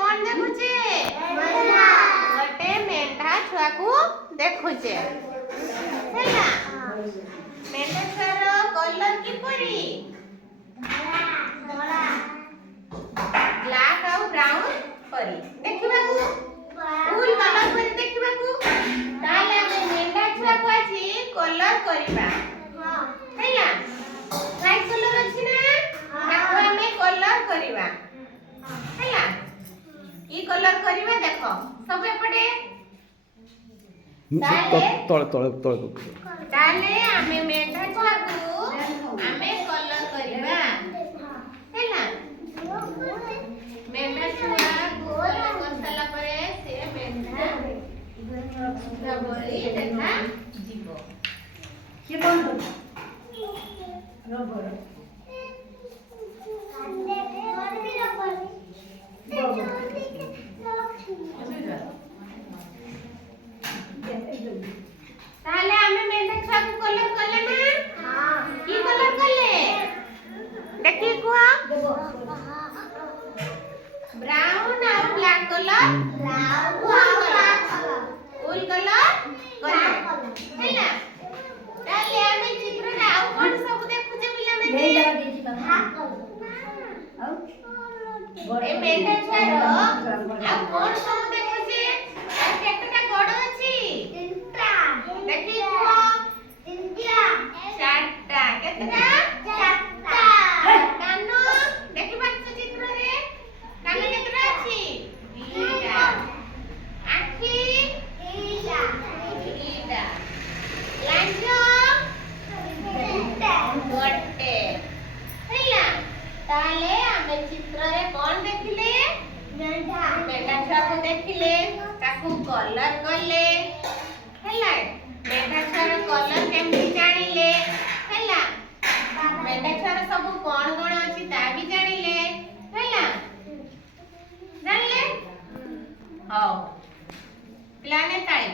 कोन देखुचे गोटे मेंढा छुआ को देखुचे हैला मेंढा छुआर कलर किपरि ब्लैक और ब्राउन परी देखिबा को फुल कलर परी देखिबा को ताले हम मेंढा छुआ को अछि कलर करिबा हैला व्हाइट कलर अछि ना ताको हमें कलर करिबा हैला ई कलर करिबा देखो सब एपटे ताले हमें मेंढा छुआ को हमें कलर करिबा हैला मेंढा छुआ को कलर करसला परे से मेंढा रबरी देखा जीवो के कोन रबर ताले हमें मेंढा छुआ को कलर करले ना हां की कलर करले देखि कुआ ब्राउन और ब्लैक कलर फुल कलर करे हैला ताले हमें चित्र रे आउ कोन सब देखु जे पिला में ले जा देछि आउ ए मेंढा छुआ आ कोन सब देखु जे आ केतटा गोड़ अछि तीनटा देखि को तीनटा चारटा केतटा चारटा कानो देखि बात चित्र रे कानो केतटा अछि दीटा आखी दीटा लांज गोटे हैला ताले हमें चित्र रे कोन देखिले मेंढा छुआ को देखिले ताकू कलर करले हैला मेंढा छुआर कलर केमति जानिले हैला मेंढा छुआर सब कोन कोन अछि ता भी जानिले हैला जानले हो प्लाने ताई